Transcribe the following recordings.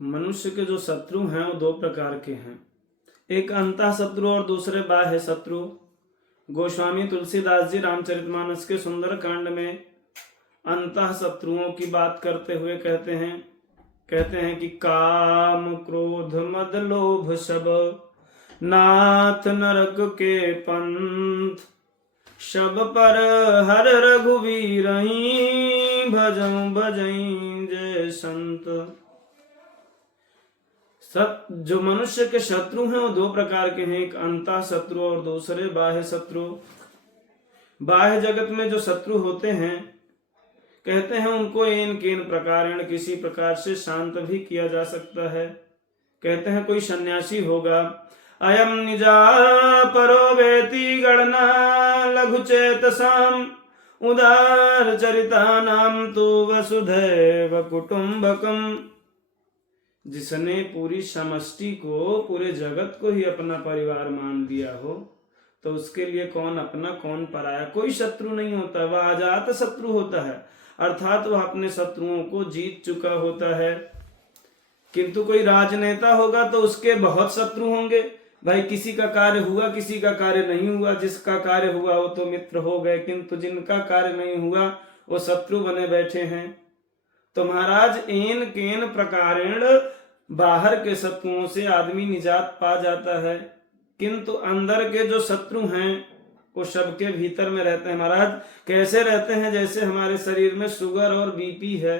मनुष्य के जो शत्रु हैं वो दो प्रकार के हैं, एक अंतः शत्रु और दूसरे बाह्य शत्रु। गोस्वामी तुलसीदास जी रामचरितमानस के सुंदर कांड में अंतः शत्रुओं की बात करते हुए कहते हैं कि काम क्रोध मद लोभ सब नाथ नरक के पंथ, शब पर हर रघुवीर भजं भजई जय संत। जो मनुष्य के शत्रु हैं वो दो प्रकार के हैं, एक अंतः शत्रु और दूसरे बाह्य शत्रु। बाह्य जगत में जो शत्रु होते हैं कहते हैं उनको एन केन प्रकारेण किसी प्रकार से शांत भी किया जा सकता है। कहते हैं कोई सन्यासी होगा, अयम निजा परो वेति गणना लघु चेतसाम उदार चरिता नाम तो वसुधैव कुटुंबकम। जिसने पूरी समष्टि को, पूरे जगत को ही अपना परिवार मान लिया हो तो उसके लिए कौन अपना कौन पराया, कोई शत्रु नहीं होता, वह अजात शत्रु होता है, अर्थात वह अपने शत्रुओं को जीत चुका होता है। किंतु कोई राजनेता होगा तो उसके बहुत शत्रु होंगे। भाई किसी का कार्य हुआ, किसी का कार्य नहीं हुआ, जिसका कार्य हुआ वो तो मित्र हो गए, किंतु जिनका कार्य नहीं हुआ वो शत्रु बने बैठे हैं। तो महाराज एन केन प्रकारेण बाहर के शत्रुओं से आदमी निजात पा जाता है, किंतु अंदर के जो शत्रु हैं वो सबके भीतर में रहते हैं। महाराज कैसे रहते हैं? जैसे हमारे शरीर में शुगर और बीपी है।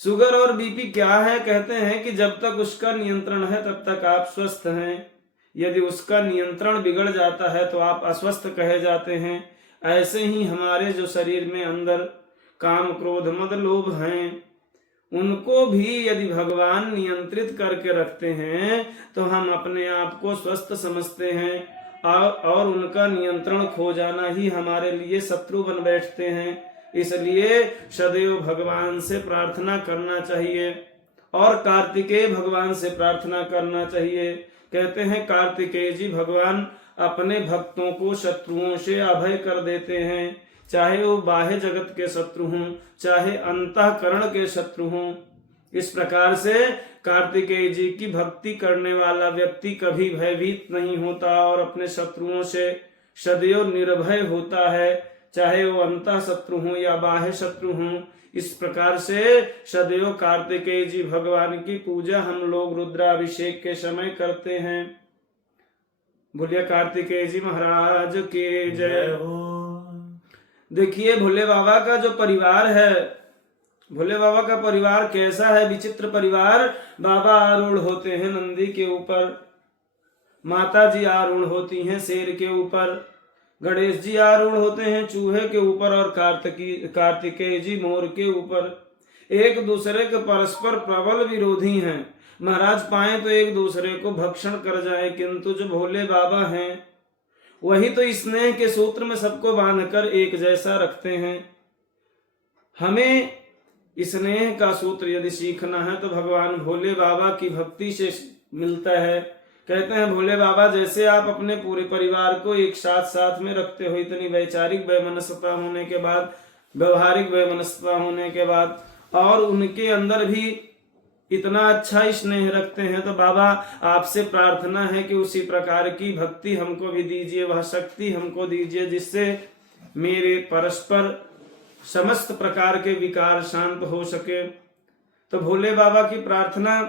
शुगर और बीपी क्या है? कहते हैं कि जब तक उसका नियंत्रण है तब तक आप स्वस्थ हैं, यदि उसका नियंत्रण बिगड़ जाता है तो आप अस्वस्थ कहे जाते हैं। ऐसे ही हमारे जो शरीर में अंदर काम क्रोध मद लोभ हैं, उनको भी यदि भगवान नियंत्रित करके रखते हैं तो हम अपने आप को स्वस्थ समझते हैं और उनका नियंत्रण खो जाना ही हमारे लिए शत्रु बन बैठते हैं। इसलिए सदैव भगवान से प्रार्थना करना चाहिए और कार्तिकेय भगवान से प्रार्थना करना चाहिए। कहते हैं कार्तिकेय जी भगवान अपने भक्तों को शत्रुओं से अभय कर देते हैं, चाहे वो बाह्य जगत के शत्रु हों चाहे अंतःकरण के शत्रु हों। इस प्रकार से कार्तिकेय जी की भक्ति करने वाला व्यक्ति कभी भयभीत नहीं होता और अपने शत्रुओं से सदैव निर्भय होता है, चाहे वो अंतः शत्रु हों या बाह्य शत्रु हों। इस प्रकार से सदैव कार्तिकेय जी भगवान की पूजा हम लोग रुद्राभिषेक के समय करते हैं। बोलिए कार्तिकेय जी महाराज के जय हो। देखिए भोले बाबा का जो परिवार है, भोले बाबा का परिवार कैसा है? विचित्र परिवार। बाबा आरूढ़ होते हैं नंदी के ऊपर, माता जी आरूढ़ होती हैं शेर के ऊपर, गणेश जी आरूढ़ होते हैं चूहे के ऊपर और कार्तिकेय जी मोर के ऊपर। एक दूसरे के परस्पर प्रबल विरोधी हैं। महाराज पाए तो एक दूसरे को भक्षण कर जाए, किंतु जो भोले बाबा हैं वही तो स्नेह के सूत्र में सबको बांधकर एक जैसा रखते हैं। हमें स्नेह का सूत्र यदि सीखना है तो भगवान भोले बाबा की भक्ति से मिलता है। कहते हैं भोले बाबा जैसे आप अपने पूरे परिवार को एक साथ में रखते हो, इतनी वैचारिक वैमनस्यता होने के बाद, व्यवहारिक वैमनस्यता होने के बाद, और उनके अंदर भी इतना अच्छा स्नेह रखते हैं, तो बाबा आपसे प्रार्थना है कि उसी प्रकार की भक्ति हमको भी दीजिए, वह शक्ति हमको दीजिए जिससे मेरे परस्पर समस्त प्रकार के विकार शांत हो सके। तो भोले बाबा की प्रार्थना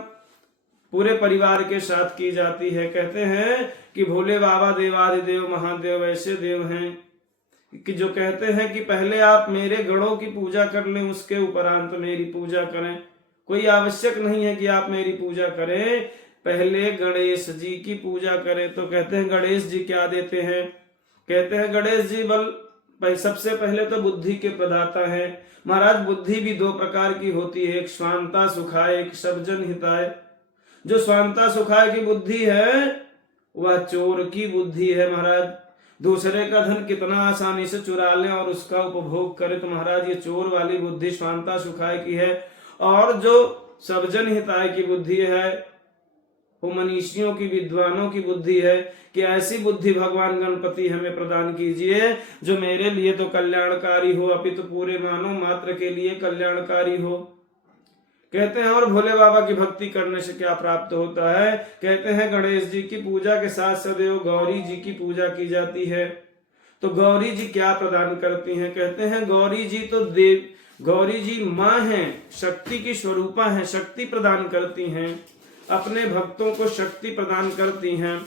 पूरे परिवार के साथ की जाती है। कहते हैं कि भोले बाबा देवाधिदेव महादेव ऐसे देव हैं कि जो कहते हैं कि पहले आप मेरे गणों की पूजा कर लें, उसके उपरांत मेरी पूजा करें। कोई आवश्यक नहीं है कि आप मेरी पूजा करें, पहले गणेश जी की पूजा करें। तो कहते हैं गणेश जी क्या देते हैं? कहते हैं गणेश जी सबसे पहले तो बुद्धि के प्रदाता है। महाराज बुद्धि भी दो प्रकार की होती है, एक स्वांता सुखाय, एक सबजन हिताय। जो स्वांता सुखाय की बुद्धि है वह चोर की बुद्धि है। महाराज दूसरे का धन कितना आसानी से चुरा लें और उसका उपभोग करें, तो महाराज ये चोर वाली बुद्धि स्वांता सुखाय की है। और जो सबजन हिताय की बुद्धि है वो मनीषियों की, विद्वानों की बुद्धि है कि ऐसी बुद्धि भगवान गणपति हमें प्रदान कीजिए जो मेरे लिए तो कल्याणकारी हो, अपितु पूरे मानव मात्र के लिए कल्याणकारी हो। कहते हैं और भोले बाबा की भक्ति करने से क्या प्राप्त होता है? कहते हैं गणेश जी की पूजा के साथ सदैव गौरी जी की पूजा की जाती है। तो गौरी जी क्या प्रदान करती हैं? कहते हैं गौरी जी तो गौरी जी माँ हैं, शक्ति की स्वरूपा हैं, शक्ति प्रदान करती हैं, अपने भक्तों को शक्ति प्रदान करती हैं।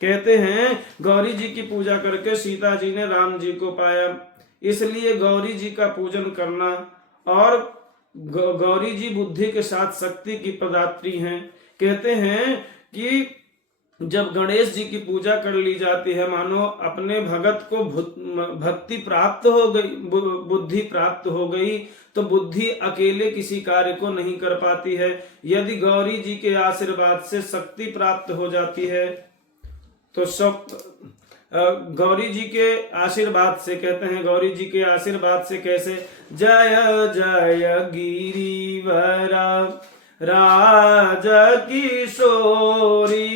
कहते हैं गौरी जी की पूजा करके सीता जी ने राम जी को पाया, इसलिए गौरी जी का पूजन करना। और गौरी जी बुद्धि के साथ शक्ति की प्रदात्री हैं। कहते हैं कि जब गणेश जी की पूजा कर ली जाती है, मानो अपने भगत को भक्ति प्राप्त हो गई, बुद्धि प्राप्त हो गई, तो बुद्धि अकेले किसी कार्य को नहीं कर पाती है। यदि गौरी जी के आशीर्वाद से शक्ति प्राप्त हो जाती है तो सब गौरी जी के आशीर्वाद से, कहते हैं गौरी जी के आशीर्वाद से कैसे? जय जय गिरिवरा राज किशोरी,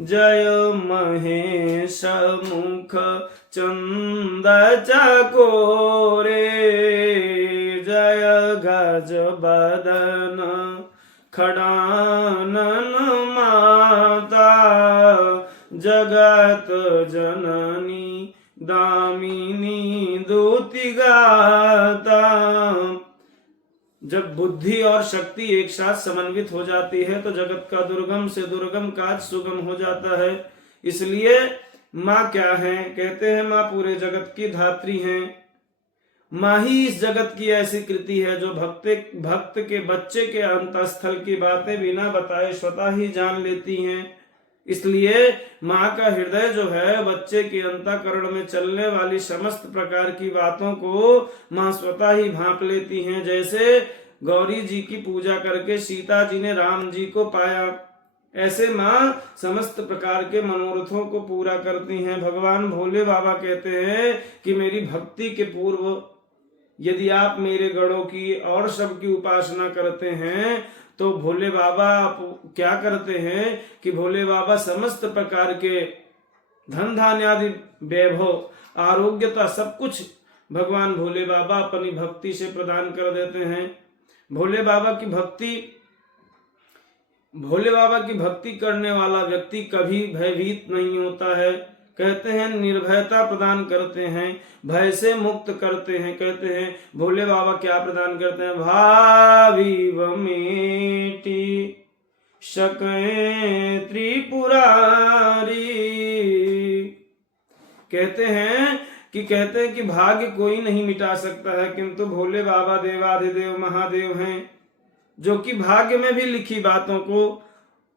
जय महेश मुख चंद चकोरे, जय गज बदन खड़ानन माता, जगत जननी दामिनी दूति गाता। जब बुद्धि और शक्ति एक साथ समन्वित हो जाती है तो जगत का दुर्गम से दुर्गम काज सुगम हो जाता है। इसलिए माँ क्या है? कहते हैं माँ पूरे जगत की धात्री हैं। माँ ही इस जगत की ऐसी कृति है जो भक्त के बच्चे के अंतःस्थल की बातें बिना बताए स्वतः ही जान लेती हैं। इसलिए माँ का हृदय जो है बच्चे के अंतःकरण में चलने वाली समस्त प्रकार की बातों को माँ स्वतः ही भांप लेती हैं। जैसे गौरी जी की पूजा करके सीता जी ने राम जी को पाया, ऐसे माँ समस्त प्रकार के मनोरथों को पूरा करती हैं। भगवान भोले बाबा कहते हैं कि मेरी भक्ति के पूर्व यदि आप मेरे गणों की और सबकी उपासना करते हैं तो भोले बाबा क्या करते हैं कि भोले बाबा समस्त प्रकार के धन धान्य आदि वैभव, आरोग्यता, सब कुछ भगवान भोले बाबा अपनी भक्ति से प्रदान कर देते हैं। भोले बाबा की भक्ति करने वाला व्यक्ति कभी भयभीत नहीं होता है। कहते हैं निर्भयता प्रदान करते हैं, भय से मुक्त करते हैं। कहते हैं भोले बाबा क्या प्रदान करते हैं? भाविव मेटी शकै त्रिपुरारी। कहते हैं कि भाग्य कोई नहीं मिटा सकता है, किंतु भोले बाबा देवाधिदेव महादेव हैं जो कि भाग्य में भी लिखी बातों को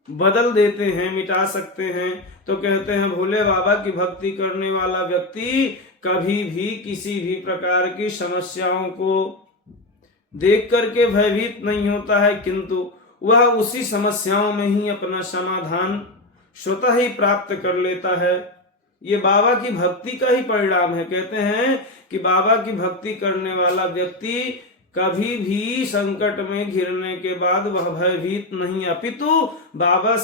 बदल देते हैं, मिटा सकते हैं। तो कहते हैं भोले बाबा की भक्ति करने वाला व्यक्ति कभी भी किसी भी प्रकार की समस्याओं को देख करके भयभीत नहीं होता है, किंतु वह उसी समस्याओं में ही अपना समाधान स्वतः ही प्राप्त कर लेता है। ये बाबा की भक्ति का ही परिणाम है। कहते हैं कि बाबा की भक्ति करने वाला व्यक्ति कभी भी संकट में घिरने के बाद वह भयभीत नहीं, अपितु बाबा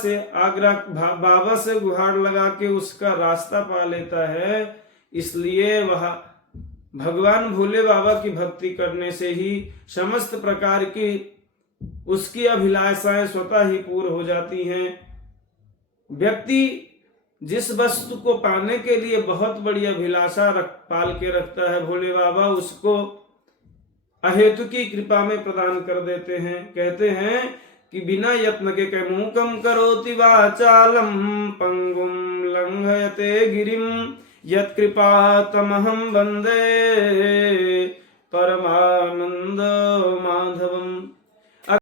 से गुहार लगा के उसका रास्ता पा लेता है। इसलिए वह भगवान भोले बाबा की भक्ति करने से ही समस्त प्रकार की उसकी अभिलाषाएं स्वतः ही पूर्ण हो जाती हैं। व्यक्ति जिस वस्तु को पाने के लिए बहुत बड़ी अभिलाषा पाल के रखता है, भोले बाबा उसको अहेतु की कृपा में प्रदान कर देते हैं। कहते हैं कि बिना यत्न के मूकम करोति वाचालम पंगुम लंघयते गिरिम यत्कृपा तमहं वंदे